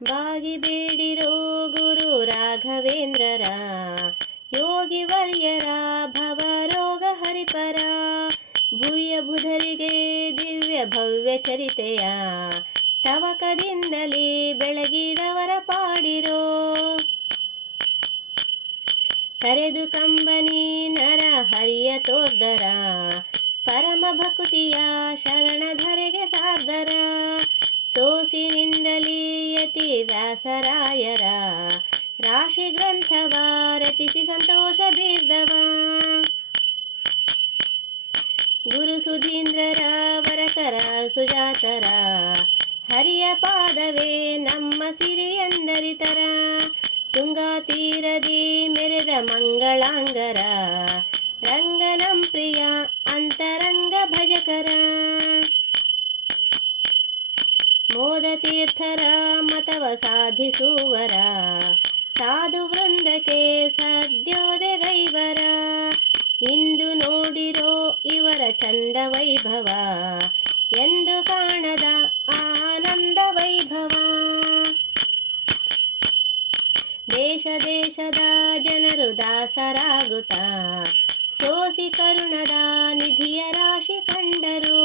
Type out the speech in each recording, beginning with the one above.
ಬಾಗಿ ಬೇಡಿರೋ ಗುರು ರಾಘವೇಂದ್ರರ, ಯೋಗಿ ವರ್ಯರ ಭವರೋಗ ಹರಿಪರ. ಭೂಯ ಬುಧರಿಗೆ ದಿವ್ಯ ಭವ್ಯ ಚರಿತೆಯ, ತವಕದಿಂದಲೇ ಬೆಳಗಿದವರ ಪಾಡಿರೋ. ಕರೆದು ಕಂಬನಿ ನರ ಹರಿಯ ತೋರ್ದರ, ಪರಮ ಭಕುತಿಯ ಶರಣಧರೆಗೆ ಸಾರ್ದರ. ಸೋಸಿನಿಂದಲೇ ಯತಿ ವ್ಯಾಸರಾಯರ, ರಾಶಿ ಗ್ರಂಥವ ರಚಿಸಿ ಸಂತೋಷ ಬೀರ್ದವ. ಗುರು ಸುಧೀಂದ್ರರ ವರಕರ ಸುಜಾತರ, ಹರಿಯ ಪಾದವೇ ನಮ್ಮ ಸಿರಿಯಂದರಿತರ. ತುಂಗಾ ತೀರದಿ ಮೆರೆದ ಮಂಗಳಾಂಗರ, ರಂಗನಂ ಪ್ರಿಯ ಅಂತರಂಗ ಭಜಕರ. ಮೋದ ತೀರ್ಥರ ಮತವ ಸಾಧಿಸುವರ, ಸಾಧು ವೃಂದಕ್ಕೆ ಸದ್ಯೋದಗೈವರ. ಇಂದು ನೋಡಿರೋ ಇವರ ಚಂದ ವೈಭವ, ಎಂದು ಕಾಣದ ಆನಂದ ವೈಭವ. ದೇಶ ದೇಶದ ಜನರು ದಾಸರಾಗುತ್ತ, ಸೋಸಿ ಕರುಣದ ನಿಧಿಯ ರಾಶಿ ಕಂಡರು.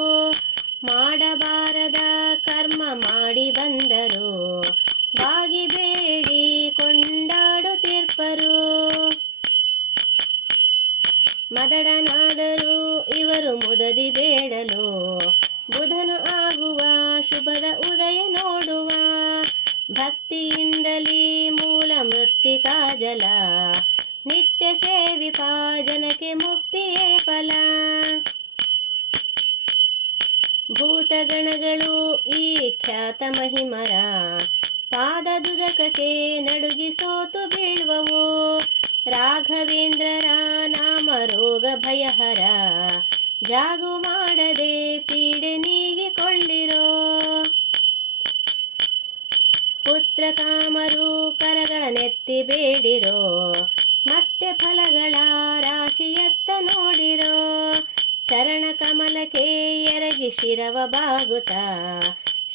ಮಾಡಬಾರದ ಕರ್ಮ ಮಾಡಿ ಬಂದರು, ಬಾಗಿ ಬೇಡಿ ಕೊಂಡಾಡುತ್ತಿರ್ಪರು. ಮದಡನಾದರೂ ಇವರು ಮುದದಿ ಬೇಡಲು, ಬುಧನು ಆಗುವ ಶುಭದ ಉದಯ ನೋಡುವ. ಭಕ್ತಿಯಿಂದಲೇ ಮೂಲ ಮೃತ್ತಿಕಾ ಜಲ, ನಿತ್ಯ ಸೇವಿಪ ಜನಕ್ಕೆ ಮುಕ್ತಿಯೇ ಫಲ. ಭೂತಗಣಗಳು ಈ ಖ್ಯಾತ ಮಹಿಮರ, ಪಾದದುದಕಕ್ಕೆ ನಡುಗಿ ಸೋತು ಬೀಳುವವು. ರಾಘವೇಂದ್ರರ ನಾಮ ರೋಗ ಭಯಹರ, ಜಾಗು ಮಾಡದೆ ಪೀಡೆ ನೀಗಿಕೊಳ್ಳಿರೋ. ಪುತ್ರ ಕಾಮರು ಕರಗಳ ನೆತ್ತಿ ಬೇಡಿರೋ, ಮತ್ತೆ ಫಲಗಳ ರಾಶಿಯತ್ತ ನೋಡಿರೋ. ಚರಣ ಕಮಲಕ್ಕೆ ಎರಗಿ ಶಿರವ ಬಾಗುತ್ತ,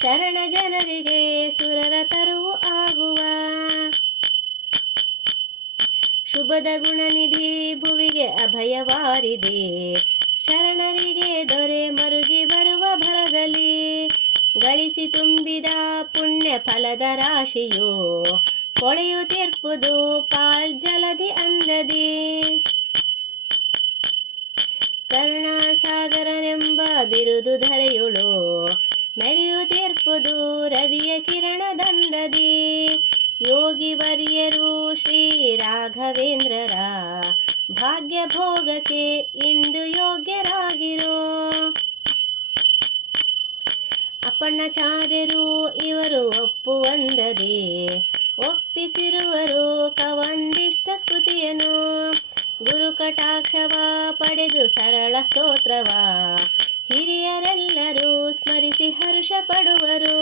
ಶರಣ ಜನರಿಗೆ ಸುರರ ತರುವು ಆಗುವ. ಶುಭದ ಗುಣನಿಧಿ ಭುವಿಗೆ ಅಭಯವಾರಿದೆ, ಶರಣರಿಗೆ ದೊರೆ ಮರುಗಿ ಬರುವ ಭರದಲ್ಲಿ. ಗಳಿಸಿ ತುಂಬಿದ ಪುಣ್ಯ ಫಲದ ರಾಶಿಯು, ಕೊಳೆಯುತ್ತಿರ್ಪುದು ಪಾಲ್ಜಲದಿ ಅಂದದಿ. ಕರುಣಾಸಾಗರನೆಂಬ ಬಿರುದು ಧರೆಯುಳು, ಮೆರೆಯುತ್ತಿರ್ಪುದು ರವಿಯ ಕಿರಣದಂದದಿ. ಯೋಗಿ ವರ್ಯರು ಶ್ರೀ ರಾಘವೇಂದ್ರರ, ಭಾಗ್ಯ ಭೋಗಕ್ಕೆ ಇಂದು ಯೋಗ್ಯರಾಗಿರೋ. ಅಪ್ಪಣ್ಣಾಚಾರ್ಯರು ಇವರು ಒಪ್ಪುವಂದದಿ, ಒಪ್ಪಿಸಿರುವರು ಕವಂದಿಷ್ಟ ಸ್ಕೃತಿಯನು. ಗುರು ಕಟಾಕ್ಷವ ಪಡೆದು ಸರಳ ಸ್ತೋತ್ರವ, ಹಿರಿಯರೆಲ್ಲರೂ ಸ್ಮರಿಸಿ ಹರ್ಷ ಪಡುವರು.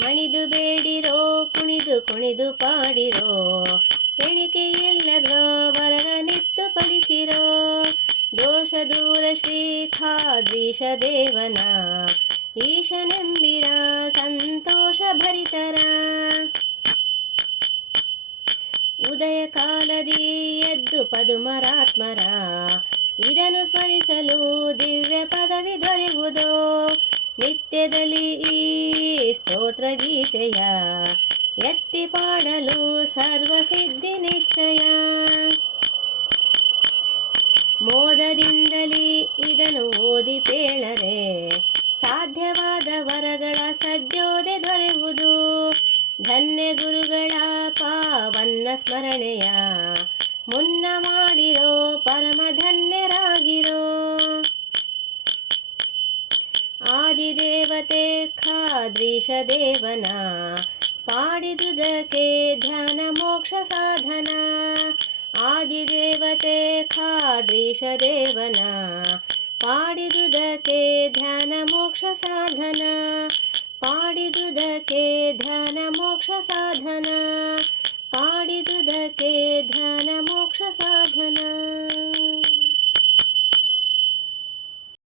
ಮಣಿದು ಬೇಡಿರೋ ಕುಣಿದು ಕುಣಿದು ಪಾಡಿರೋ, ಎಣಿಕೆ ಇಲ್ಲದ ವರಗ ನಿತ್ತು ಫಲಿಸಿರೋ. ದೋಷ ದೂರ ಶ್ರೀ ಖಾದ್ರೀಶ ದೇವನ, ಈಶನೆಂಬಿರ ಸಂತೋಷ ಭರಿತರ. ಉದಯ ಕಾಲದಿ ಎದ್ದು ಪದುಮರಾತ್ಮರ, ಇದನ್ನು ಸ್ಮರಿಸಲು ದಿವ್ಯ ಪದವಿ ದೊರೆಯುವುದು. ನಿತ್ಯದಲ್ಲಿ ಈ ಸ್ತೋತ್ರ ಗೀತೆಯ, ಎತ್ತಿ ಪಾಡಲು ಸರ್ವಸಿದ್ಧಿ ನಿಶ್ಚಯ. ಮೋದದಿಂದಲೇ ಇದನ್ನು ಓದಿ ಪೇಳರೆ, ಸಾಧ್ಯವಾದ ವರಗಳ ಸದ್ಯೋದೆ ದೊರೆಯುವುದು. ಧನ್ಯ ಗುರುಗಳ ಪಾವನ್ನ ಸ್ಮರಣೆಯ, ಮುನ್ನ ಮಾಡಿರೋ ಪರಮ ಧನ್ಯರಾಗಿರೋ. ಆದಿದೇವತೆ ಖಾದ್ರೀಶ ದೇವನ, ಪಾಡಿದುದಕ್ಕೆ ಧ್ಯಾನ ಮೋಕ್ಷ ಸಾಧನ. ಆದಿದೇವತೆ ಖಾದ್ರೀಶ ದೇವನ, ಪಾಡಿದುದಕ್ಕೆ ಧ್ಯಾನ ಮೋಕ್ಷ ಸಾಧನ. ಪಾಡಿದುದಕ್ಕೆ ಧ್ಯಾನ ಮೋಕ್ಷ ಸಾಧನ.